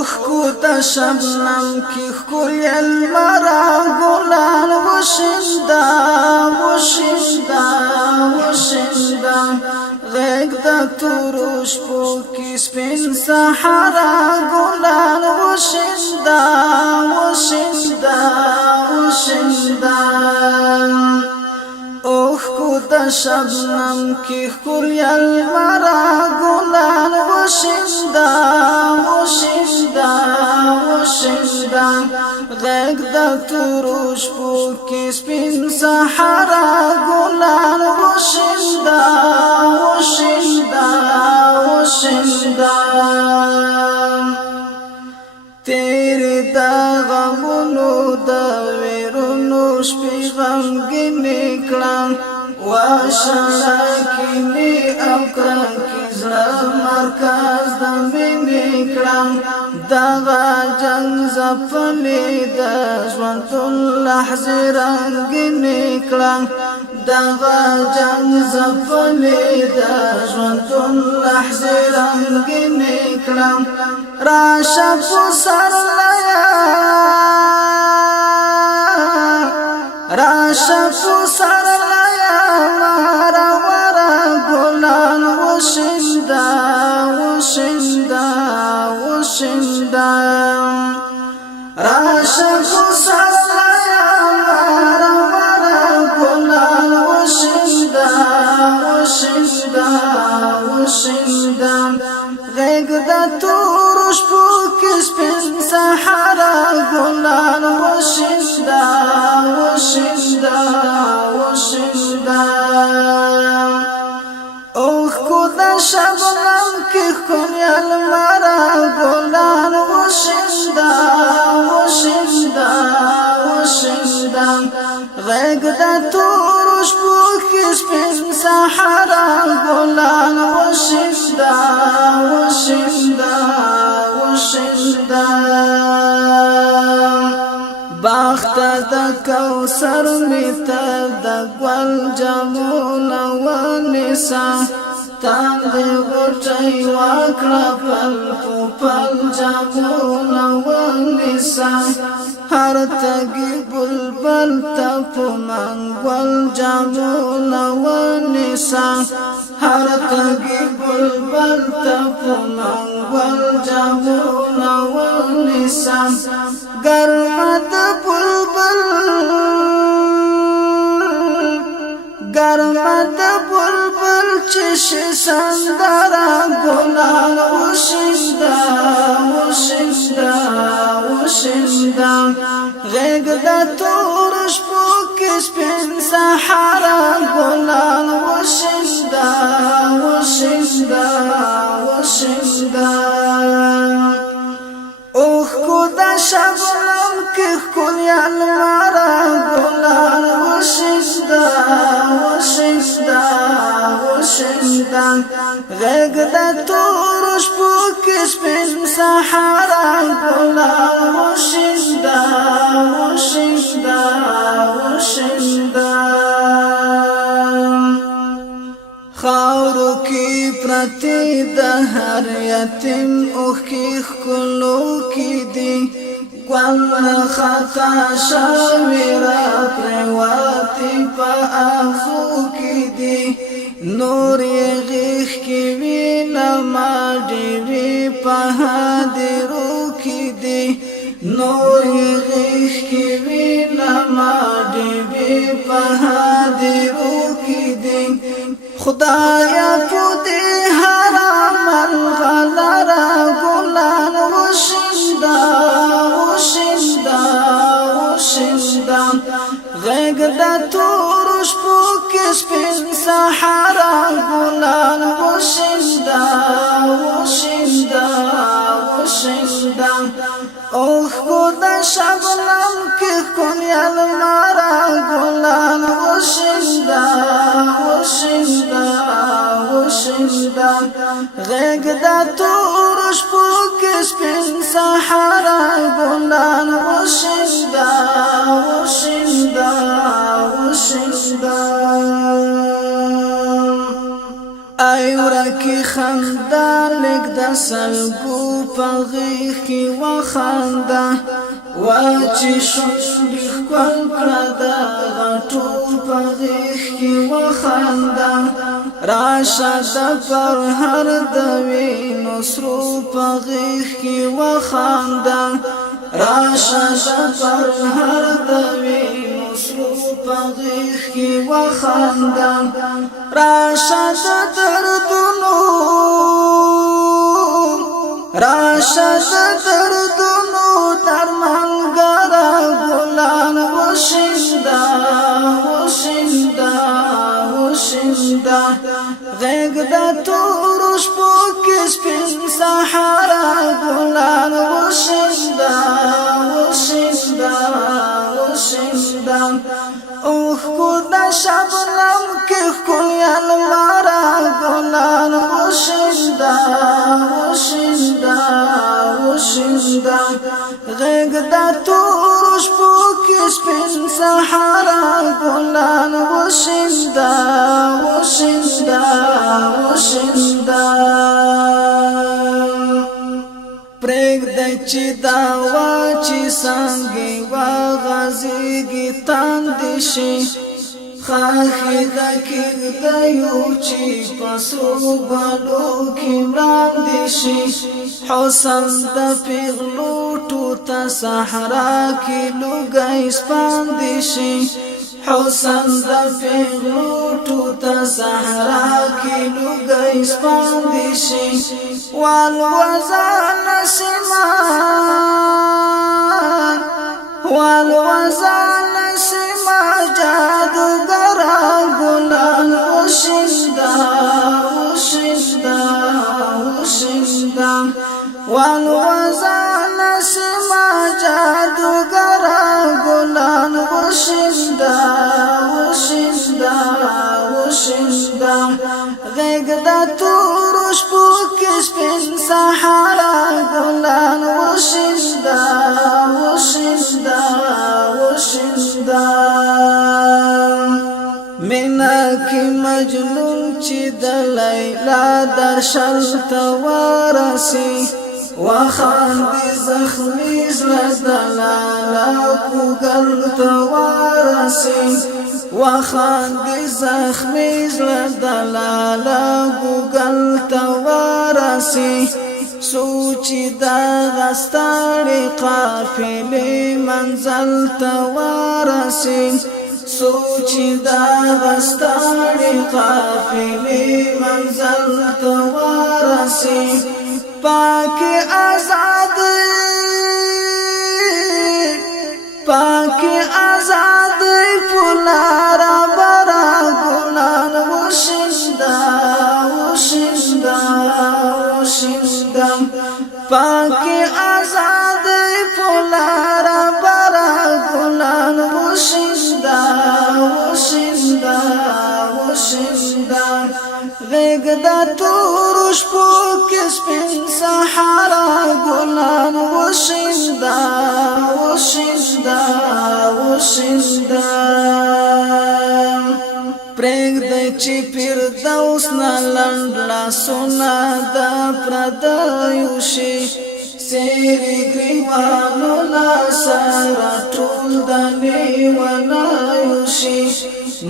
اوخ کو د شبنم کی ښکلي المرا ګلان وشیندا وشیندا وشیندا غیږ د تورو شپو کی سپین صحرا ګلان وشیندا وشیندا وشیندا اوخ کو د شبنم کی ښکلي المرا ګلان وشیندا وشیندا وشیندا غیږ د تورو شپو کی سپین صحرا ګلان وشیندا وشیندا وشیندا تیرې د غمونو د ویرونو شپې غمګینې کړم واشړکینې او کرکې زړه مرکز د مینې کړم دغه جنګ ځپلې د ژوندون لحظې رنګینې کړم دغه جنګ ځپلې د ژوندون لحظې رنګینې کړم راشه پسرلیا راشه پسرلیا مارا ورا ګلان وشیندا وشیندا وشیندا راشه پسرلیا مارا ورا ګلان وشیندا وشیندا وشیندا غیږ د تورو شپو کې سپین صحرا ګلان وشیندا وشیندا وشیندا اوخ کو د شبنم کې ښکلي المرا ګلان وشیندا وشیندا وشیندا غیږ د تورو شپو کې سپین صحرا ګلان وشیندا وشیندا وشیندا باغ د کوثر میته د ګل جامونه ونیسه تاند غټي واکړه پل پل جامونه ونیسه هر تګي بلبل ته په منګول جامونه ونیسه هر تګي بلبل ته په منګول جامونه ونیسه ګرمه د بلبل ګرمه د بلبل چش سندرا ګلان وشیندا وشیندا وشیندا غیږ د تورو شپو کې سپین صحرا ګلان وشیندا وشیندا وشیندا اوخ کو د شبنم کې ښکلي المرا ګلان وشیندا وشیندا وشیندا غیږ د تورو شپو کې سپین صحرا ګلان وشیندا وشیندا وشیندا خاورو کې پرتې د هر یتیم اوښکې ښکلو کې دي ګل خطا شوې راپرېوتې په اغزو کې دي نور یې غیږ کې وینه ما ډېوې په هدیرو کې دي نور یې غیږ کې وینه ما ډېوې په هدیرو کې دي خدایا په دې حرام الغلرا ګلان وشیندا وشیندا وشیندا غیږ د تورو شپو کې سپین صحرا ګلان وشیندا وشیندا وشیندا اوخ کو د شبنم کې ښکلي المرا ګلان وشیندا وشیندا وشیندا غیږ د تورو شپو کې سپین صحرا ګلان وشیندا وشیندا وشیندا ای ورکی خندا لګ د سلګو پغیخ کی وخاندا واچی شونډې ښکل کړه د غټو پغیخ کی وخاندا راشه د پرهر د وینو سرو پغیخ کی وخاندا راشه د پرهر د وینو سرو پغیخ کی وخاندا راشه د دردونو راشه د دردونو درملګره ګلان وشیندا وشیندا وشیندا غیږ د تورو شپو کې سپین صحرا ګلان وشیندا وشیندا وشیندا اوښکو د شبنم کې ښکلې الماره ګلان وشیندا وشیندا وشیندا غیږ د تورو شپو کې سپین صحرا ګلان وشیندا وشیندا وشیندا پرېږدی چې دا واچي څانګې وغځېږي تاندې شي خاښې د کېږدیو چې په سرو ګلو کې مراندې شي حسن د پیغلوټو ته صحرا کې لوګی سپاندې شي حسن د پیغلوټو ته صحرا کې لوګی سپاندې شي والوزا نسیمان والوزا نسیمان جادوگرا گلان وشیندا وشیندا وشیندا والوزا نسیمان جادوگرا گلان وشیندا وشیندا وشیندا غیږ د تورو شپو کې سپین صحرا ګلان وشیندا وشیندا وشیندا مینا کې مجنون چې د لیلا درشل ته ورسي وخاندې زخمي زړه د لالا کوګل ته ورسي وخاندې زخمي زړه د لالا کوګل ته ورسي سوچي دا غستړې قافلې منزل ته ورسي سوچي دا غستړې قافلې منزل ته ورسي پاک آزاد پاک آزاد پلارا برا گلان وشیندا وشیندا وشیندا پاک آزاد پلارا برا گلان وشیندا وشیندا وشیندا غیږ د تورو شپو کې سپین صحرا ګلان وشیندا وشیندا وشیندا پرېږدی چې فردوس نه لنډ لاسونه د پردیو شي سیرې ګریوانو لا سره ټول د لیونیو شي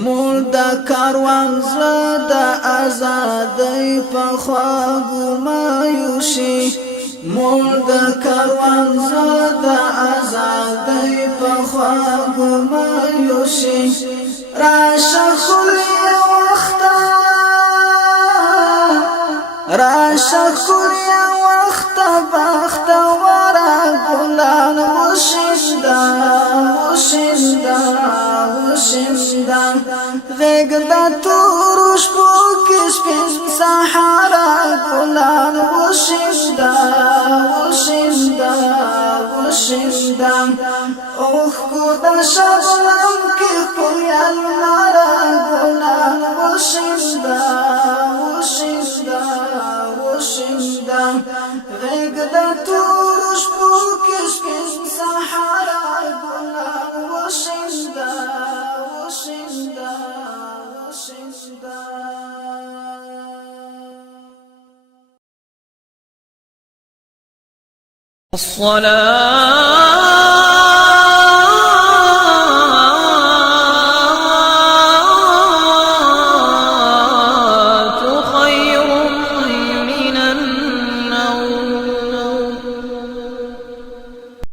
مول د کاروان زړه د ازادۍ په خواږو مایو شي مول د کاروان زړه د ازادۍ په خواږو مایو شي راشه خلیا وخته راشه خلیا وخته بختوره ګلان وشیندا وشیندا وشیندا غیږ د تورو شپو کې سپین صحرا ګلان وشیندا وشیندا وشیندا اوښکو د شبنم کې ښکلې الماره ګلان وشیندا وشیندا وشیندا غیږ د تورو شپو کې سپین صحرا ګلان وشیندا وشیندا وشیندا الصلاة